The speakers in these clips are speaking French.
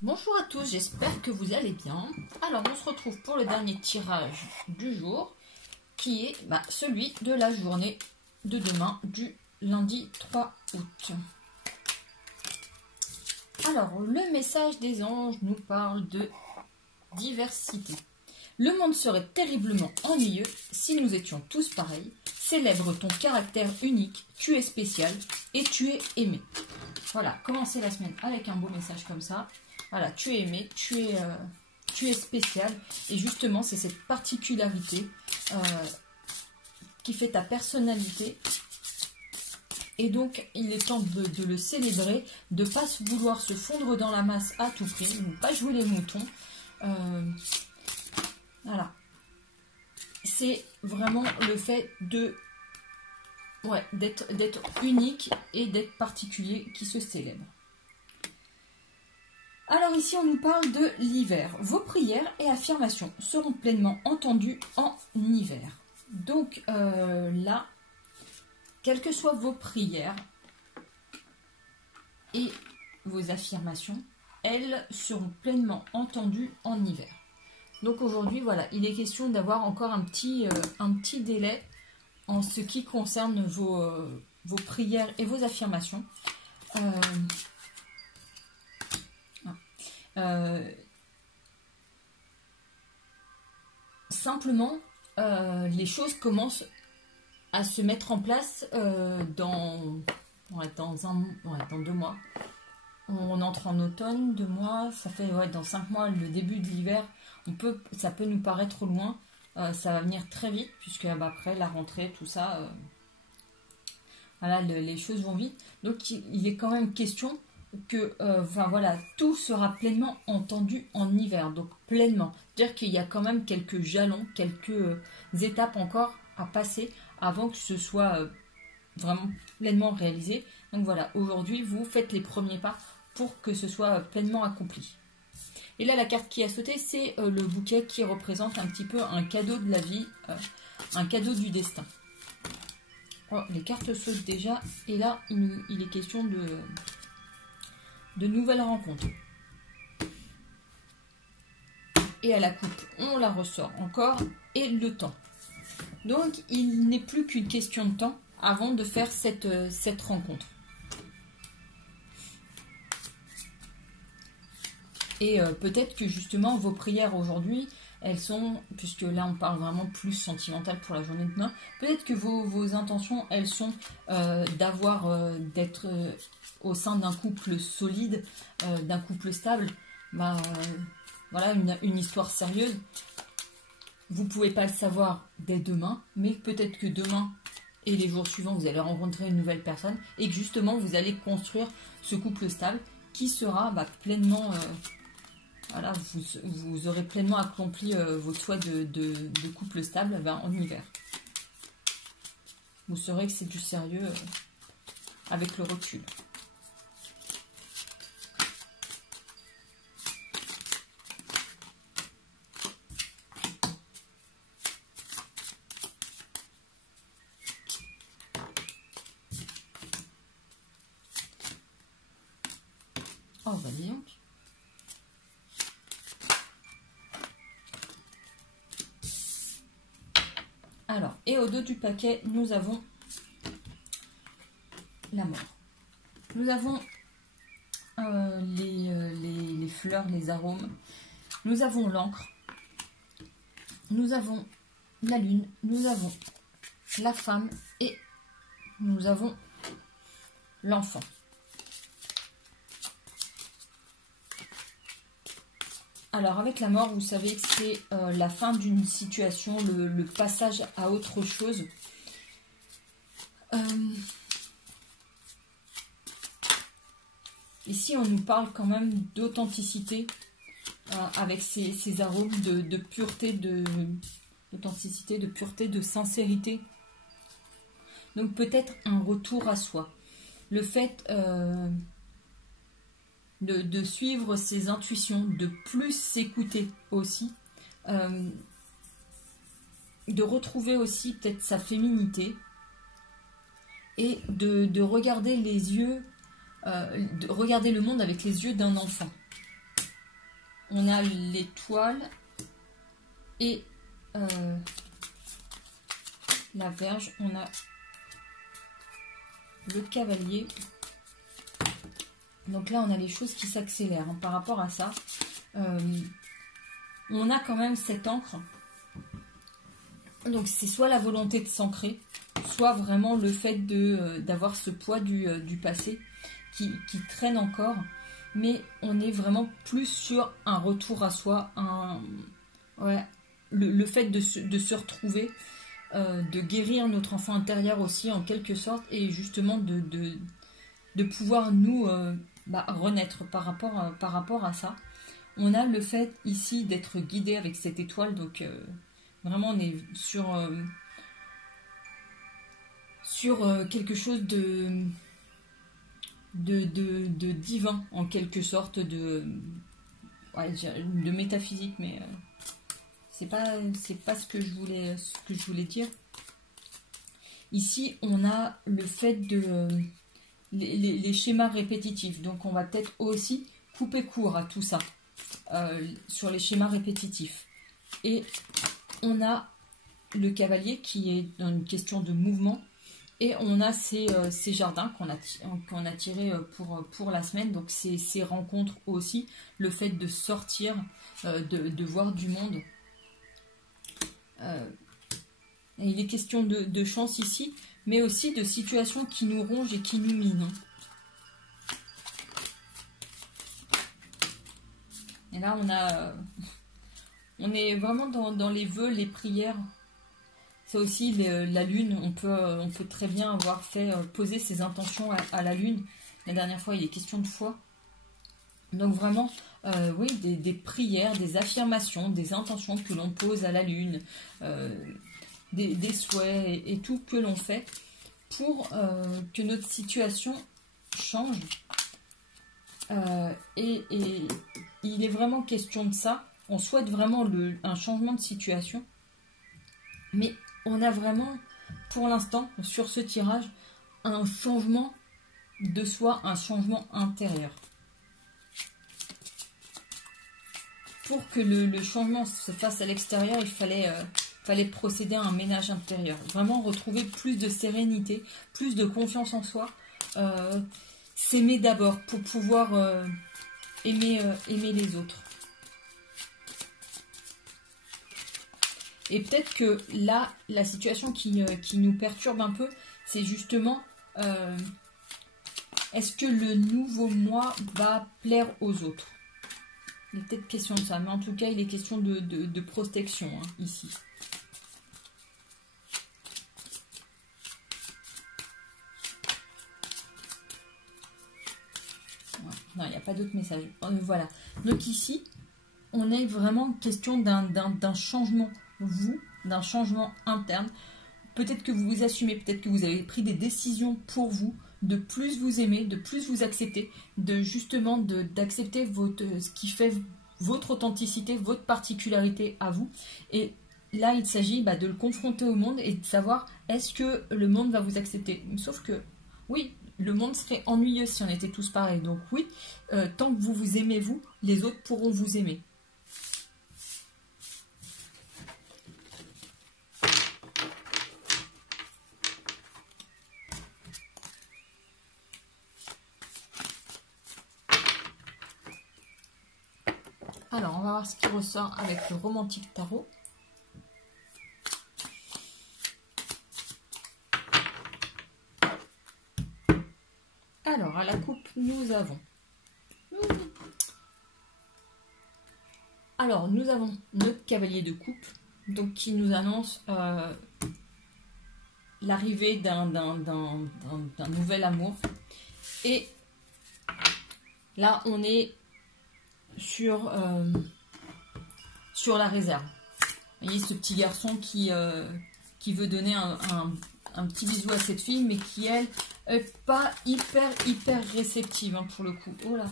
Bonjour à tous, j'espère que vous allez bien. Alors on se retrouve pour le dernier tirage du jour qui est celui de la journée de demain du lundi 3 août. Alors le message des anges nous parle de diversité. Le monde serait terriblement ennuyeux si nous étions tous pareils. Célèbre ton caractère unique, tu es spécial et tu es aimé. Voilà, commencez la semaine avec un beau message comme ça. Voilà, tu es aimé, tu es spécial. Et justement, c'est cette particularité qui fait ta personnalité. Et donc, il est temps de le célébrer, de ne pas vouloir se fondre dans la masse à tout prix, de ne pas jouer les moutons. Voilà. C'est vraiment le fait d'être unique et d'être particulier qui se célèbre. Alors ici, on nous parle de l'hiver. Vos prières et affirmations seront pleinement entendues en hiver. Donc là, quelles que soient vos prières et vos affirmations, elles seront pleinement entendues en hiver. Donc aujourd'hui, voilà, il est question d'avoir encore un petit délai en ce qui concerne vos prières et vos affirmations. Simplement, les choses commencent à se mettre en place dans 2 mois. On entre en automne, 2 mois, ça fait dans 5 mois, le début de l'hiver, ça peut nous paraître loin, ça va venir très vite, puisque après la rentrée, tout ça, voilà, les choses vont vite. Donc il est quand même question que tout sera pleinement entendu en hiver, donc pleinement. C'est-à-dire qu'il y a quand même quelques jalons, quelques étapes encore à passer avant que ce soit vraiment pleinement réalisé. Donc voilà, aujourd'hui, vous faites les premiers pas pour que ce soit pleinement accompli. Et là, la carte qui a sauté, c'est le bouquet qui représente un petit peu un cadeau de la vie, un cadeau du destin. Oh, les cartes sautent déjà, et là, il est question de nouvelles rencontres. Et à la coupe, on la ressort encore, et le temps. Donc, il n'est plus qu'une question de temps avant de faire cette rencontre. Et peut-être que justement, vos prières aujourd'hui, elles sont, puisque là on parle vraiment plus sentimental pour la journée de demain, peut-être que vos intentions, elles sont d'être au sein d'un couple solide, d'un couple stable, voilà, une histoire sérieuse. Vous ne pouvez pas le savoir dès demain, mais peut-être que demain et les jours suivants, vous allez rencontrer une nouvelle personne et que justement, vous allez construire ce couple stable qui sera pleinement... voilà, vous aurez pleinement accompli votre choix de couple stable en hiver. Vous saurez que c'est du sérieux avec le recul. Oh, dis donc. Alors, et au dos du paquet, nous avons la mort. Nous avons les fleurs, les arômes. Nous avons l'encre. Nous avons la lune. Nous avons la femme. Et nous avons l'enfant. Alors avec la mort, vous savez que c'est la fin d'une situation, le passage à autre chose. Ici, on nous parle quand même d'authenticité avec ces arômes de pureté, d'authenticité, de pureté, de sincérité. Donc peut-être un retour à soi. Le fait... de suivre ses intuitions, de plus s'écouter aussi, de retrouver aussi peut-être sa féminité et de regarder les yeux, de regarder le monde avec les yeux d'un enfant. on a l'étoile et la Vierge. On a le cavalier. Donc là, on a les choses qui s'accélèrent par rapport à ça. On a quand même cette encre. Donc c'est soit la volonté de s'ancrer, soit vraiment le fait d'avoir ce poids du passé qui traîne encore. Mais on est vraiment plus sur un retour à soi, le fait de se retrouver, de guérir notre enfant intérieur aussi en quelque sorte, et justement de pouvoir nous renaître par rapport à ça. On a le fait ici d'être guidé avec cette étoile, donc vraiment on est sur quelque chose de divin en quelque sorte, de métaphysique, mais c'est pas ce que je voulais dire. Ici on a le fait de les schémas répétitifs, donc on va peut-être aussi couper court à tout ça sur les schémas répétitifs. Et on a le cavalier qui est dans une question de mouvement, et on a ces jardins qu'on a tirés pour la semaine, donc ces rencontres aussi, le fait de sortir, de voir du monde. Et il est question de chance ici, mais aussi de situations qui nous rongent et qui nous minent. Et là, on est vraiment dans les vœux, les prières. Ça aussi, la lune, on peut très bien avoir fait poser ses intentions à la lune. La dernière fois, il est question de foi. Donc vraiment, oui, des prières, des affirmations, des intentions que l'on pose à la lune, des souhaits et tout que l'on fait pour que notre situation change. Et il est vraiment question de ça. On souhaite vraiment un changement de situation. Mais on a vraiment, pour l'instant, sur ce tirage, un changement de soi, un changement intérieur. Pour que le changement se fasse à l'extérieur, il fallait procéder à un ménage intérieur. Vraiment retrouver plus de sérénité, plus de confiance en soi. S'aimer d'abord pour pouvoir aimer les autres. Et peut-être que là, la situation qui nous perturbe un peu, c'est justement est-ce que le nouveau moi va plaire aux autres? Il est peut-être question de ça, mais en tout cas, il est question de protection ici. Non, il n'y a pas d'autre message. Voilà. Donc ici, on est vraiment question d'un changement, d'un changement interne. Peut-être que vous vous assumez, peut-être que vous avez pris des décisions pour vous, de plus vous aimer, de plus vous accepter, d'accepter ce qui fait votre authenticité, votre particularité à vous. Et là, il s'agit de le confronter au monde et de savoir est-ce que le monde va vous accepter. Sauf que, oui, le monde serait ennuyeux si on était tous pareils. Donc oui, tant que vous vous aimez vous, les autres pourront vous aimer. Alors, on va voir ce qui ressort avec le romantique tarot. Alors, à la coupe, nous avons... Alors, nous avons notre cavalier de coupe, donc qui nous annonce l'arrivée d'un nouvel amour. Et là, on est sur la réserve. Vous voyez ce petit garçon qui veut donner un petit bisou à cette fille, mais qui, elle, est pas hyper réceptive pour le coup. Oh là.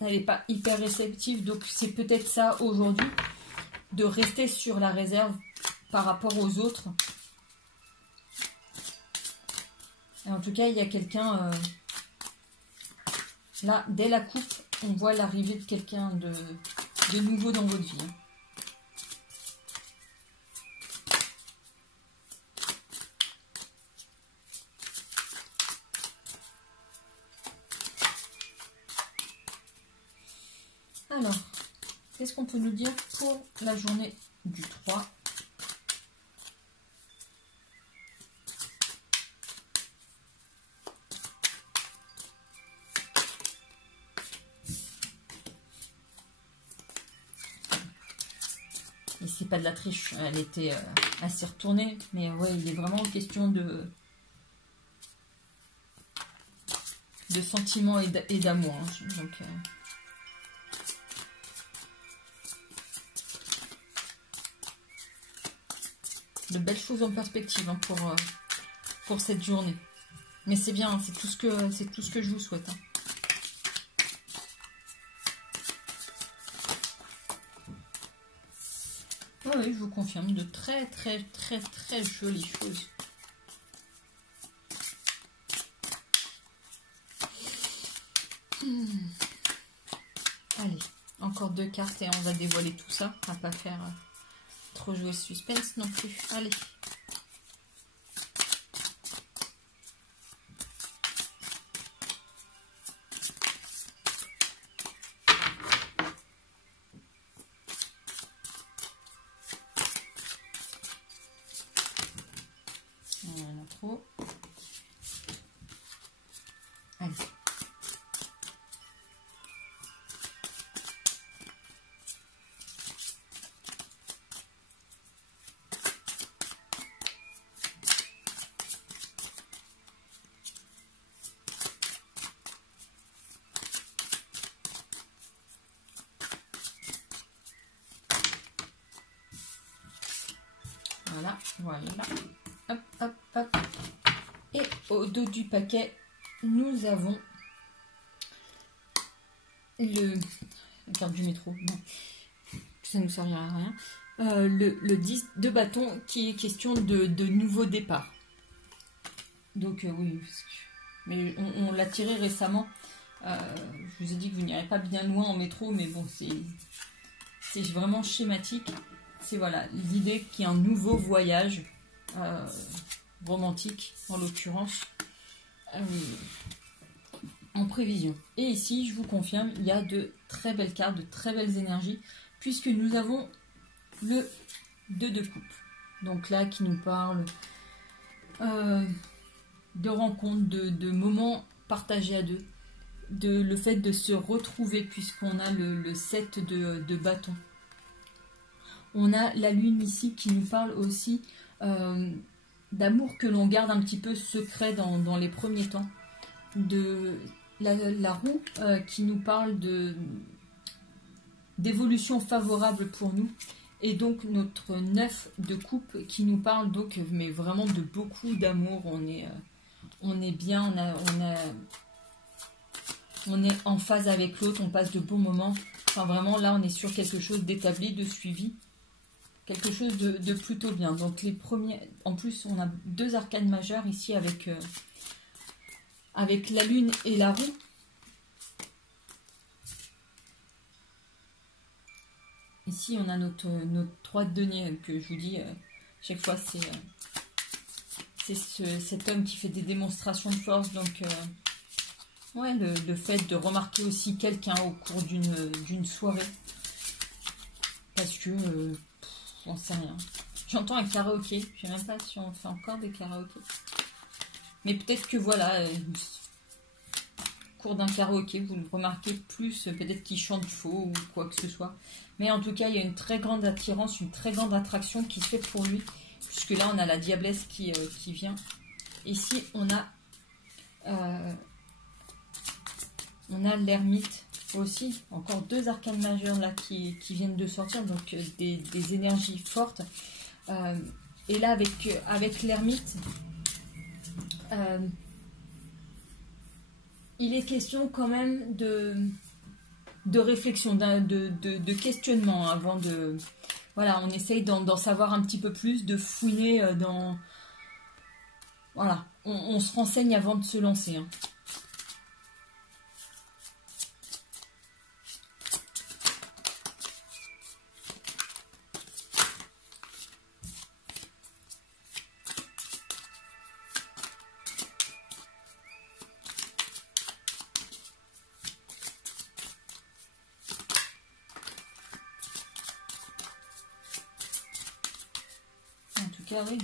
Elle n'est pas hyper réceptive, donc c'est peut-être ça aujourd'hui, de rester sur la réserve par rapport aux autres. Et en tout cas, il y a quelqu'un là, dès la coupe, on voit l'arrivée de quelqu'un de nouveau dans votre vie. Hein. Alors, qu'est-ce qu'on peut nous dire pour la journée du 3 ? Et c'est pas de la triche, elle était assez retournée, mais ouais, il est vraiment question de sentiments et d'amour. Hein. Donc, de belles choses en perspective hein, pour cette journée. Mais c'est bien, c'est tout ce que je vous souhaite. Hein. Ah oui, je vous confirme, de très très très très jolies choses. Allez, encore 2 cartes et on va dévoiler tout ça. On va pas faire trop jouer suspense non plus. Allez. Il y en a trop. Allez. Voilà, voilà. Hop, hop, hop. Et au dos du paquet, nous avons la carte du métro. Non, ça ne nous servira à rien. Le 10 de bâton qui est question de nouveau départ. Donc oui, mais on l'a tiré récemment. Je vous ai dit que vous n'irez pas bien loin en métro, mais bon, c'est vraiment schématique. C'est voilà l'idée qu'il y a un nouveau voyage romantique en l'occurrence en prévision. Et ici, je vous confirme, il y a de très belles cartes, de très belles énergies, puisque nous avons le 2 de coupe. Donc là, qui nous parle de rencontres, de moments partagés à deux, de le fait de se retrouver, puisqu'on a le 7 de bâton. On a la lune ici qui nous parle aussi d'amour que l'on garde un petit peu secret dans les premiers temps. De la roue qui nous parle d'évolution favorable pour nous. Et donc notre 9 de coupe qui nous parle donc mais vraiment de beaucoup d'amour. On est bien, on est en phase avec l'autre, on passe de bons moments. Enfin vraiment là on est sur quelque chose d'établi, de suivi. Quelque chose de plutôt bien. Donc les premiers, en plus on a 2 arcanes majeures ici avec la lune et la roue. Ici on a notre 3 de denier que je vous dis chaque fois c'est cet homme qui fait des démonstrations de force. Donc ouais, le fait de remarquer aussi quelqu'un au cours d'une soirée. Parce que j'en sais rien. J'entends un karaoké. Je ne sais même pas si on fait encore des karaokés. Mais peut-être que voilà, au cours d'un karaoké, vous le remarquez plus, peut-être qu'il chante faux ou quoi que ce soit. Mais en tout cas, il y a une très grande attirance, une très grande attraction qui se fait pour lui. Puisque là, on a la diablesse qui vient. Ici, on a l'ermite aussi. Encore 2 arcanes majeures là qui viennent de sortir. Donc des énergies fortes. Et là, avec l'ermite, il est question quand même de réflexion, de questionnement avant de... Voilà, on essaye d'en savoir un petit peu plus, de fouiner dans... Voilà, on se renseigne avant de se lancer. Hein. cas, oui,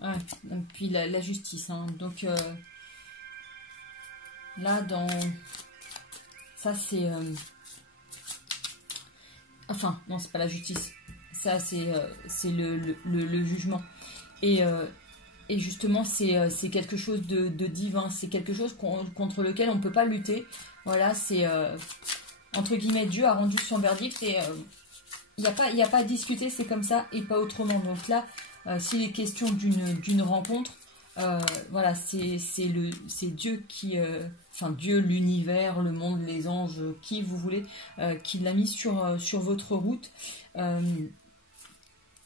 ouais, et puis la justice. Hein. Donc, là, dans... Ça, c'est... Enfin, non, c'est pas la justice. Ça, c'est le jugement. Et justement, c'est quelque chose de divin. C'est quelque chose contre lequel on ne peut pas lutter. Voilà, c'est... entre guillemets, Dieu a rendu son verdict et il n'y a pas à discuter, c'est comme ça et pas autrement. Donc là, s'il est question d'une rencontre, voilà, c'est Dieu qui... Enfin, Dieu, l'univers, le monde, les anges, qui vous voulez, qui l'a mis sur votre route.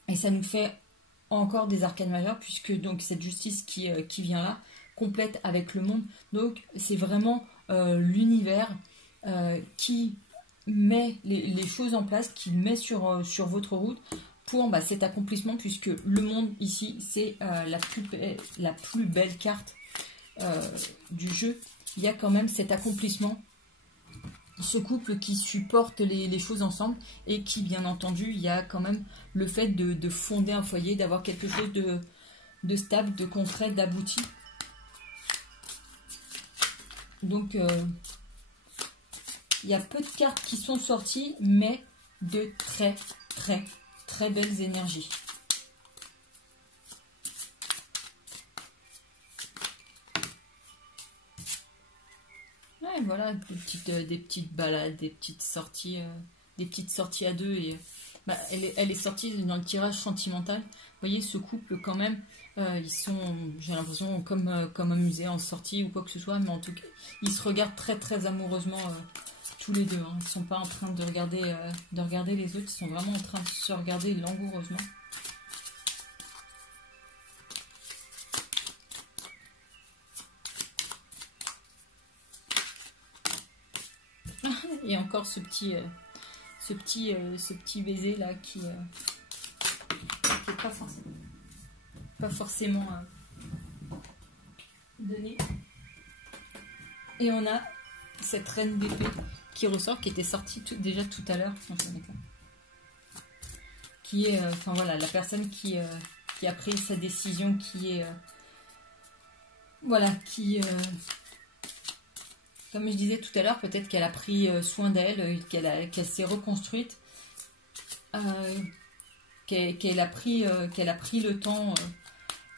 Et ça nous fait encore des arcanes majeures, puisque donc cette justice qui vient là, complète avec le monde. Donc, c'est vraiment l'univers qui met les choses en place, qui met sur votre route pour cet accomplissement, puisque le monde ici, c'est la plus belle carte du jeu. Il y a quand même cet accomplissement, ce couple qui supporte les choses ensemble et qui, bien entendu, il y a quand même le fait de fonder un foyer, d'avoir quelque chose de stable, de concret, d'abouti. Donc, il y a peu de cartes qui sont sorties, mais de très, très, très belles énergies. Ouais, voilà, des petites balades, des petites sorties à deux. Et, elle est sortie dans le tirage sentimental. Vous voyez, ce couple, quand même, ils sont, j'ai l'impression, comme amusés en sortie ou quoi que ce soit, mais en tout cas, ils se regardent très, très amoureusement tous les deux. Hein. Ils ne sont pas en train de regarder les autres, ils sont vraiment en train de se regarder langoureusement. Et encore ce petit baiser là qui est pas forcément donné. Et on a cette reine d'épée qui ressort, qui était sortie déjà tout à l'heure, qui est, enfin voilà, la personne qui a pris sa décision, qui est, voilà, qui comme je disais tout à l'heure, peut-être qu'elle a pris soin d'elle, qu'elle s'est reconstruite, qu'elle a pris le temps.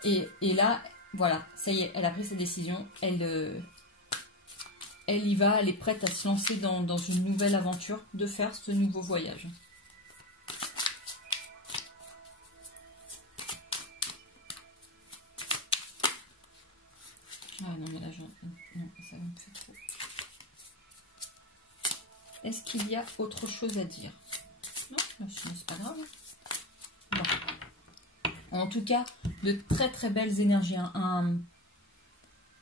Et là, voilà, ça y est, elle a pris sa décision. Elle y va, elle est prête à se lancer dans une nouvelle aventure, de faire ce nouveau voyage. Ah non, mais là, non, ça me fait trop. Est-ce qu'il y a autre chose à dire? Non, c'est pas grave. Bon. En tout cas, de très très belles énergies.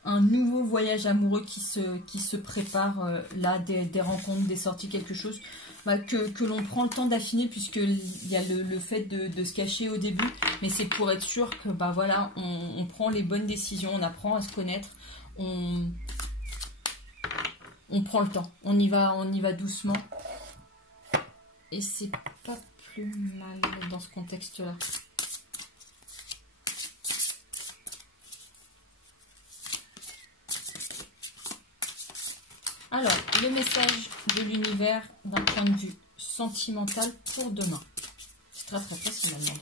Un nouveau voyage amoureux qui se prépare. Là, des rencontres, des sorties, quelque chose que l'on prend le temps d'affiner, puisqu'il y a le fait de se cacher au début. Mais c'est pour être sûr que voilà, on prend les bonnes décisions, on apprend à se connaître. On prend le temps, on y va doucement. Et c'est pas plus mal dans ce contexte-là. Alors, le message de l'univers d'un point de vue sentimental pour demain. C'est très très facile, on demande.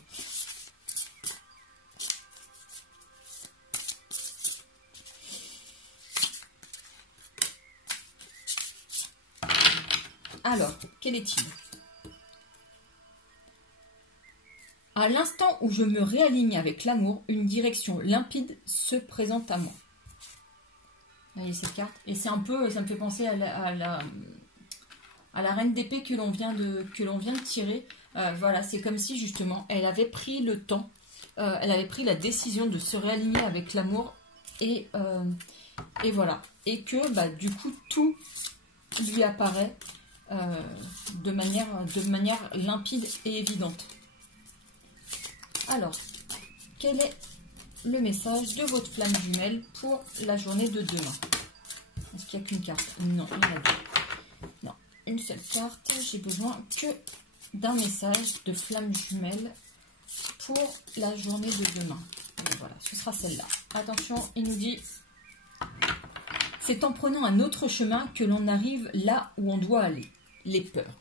Alors, quel est-il? À l'instant où je me réaligne avec l'amour, une direction limpide se présente à moi. Vous voyez cette carte? Et c'est un peu, ça me fait penser à la reine d'épée que l'on vient de tirer. Voilà, c'est comme si justement elle avait pris le temps, elle avait pris la décision de se réaligner avec l'amour et voilà. Et que du coup tout lui apparaît de manière limpide et évidente. Alors, quel est le message de votre flamme jumelle pour la journée de demain? Est-ce qu'il n'y a qu'une carte? Non, il y en a deux. Non, une seule carte. J'ai besoin que d'un message de flamme jumelle pour la journée de demain. Et voilà, ce sera celle-là. Attention, il nous dit... C'est en prenant un autre chemin que l'on arrive là où on doit aller. Les peurs.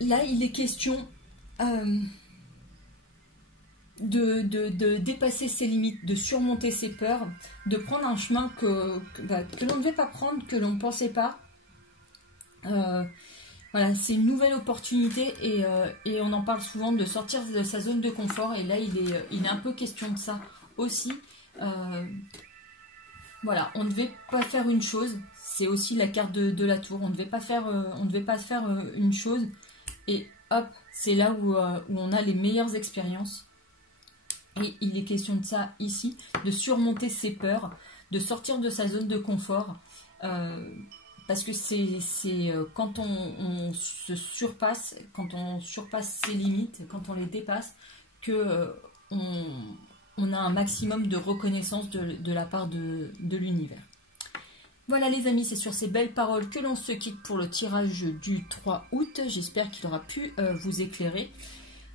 Là, il est question de dépasser ses limites, de surmonter ses peurs, de prendre un chemin que l'on ne devait pas prendre, que l'on ne pensait pas. Voilà, c'est une nouvelle opportunité et on en parle souvent de sortir de sa zone de confort. Et là, il est un peu question de ça aussi. Voilà, on ne devait pas faire une chose. C'est aussi la carte de la tour. On ne devait pas faire une chose. Et hop, c'est là où on a les meilleures expériences. Et il est question de ça ici, de surmonter ses peurs, de sortir de sa zone de confort. Parce que c'est quand on se surpasse, quand on surpasse ses limites, quand on les dépasse, que on a un maximum de reconnaissance de la part de l'univers. Voilà les amis, c'est sur ces belles paroles que l'on se quitte pour le tirage du 3 août. J'espère qu'il aura pu vous éclairer.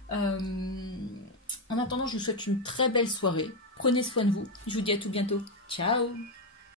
En attendant, je vous souhaite une très belle soirée. Prenez soin de vous. Je vous dis à tout bientôt. Ciao!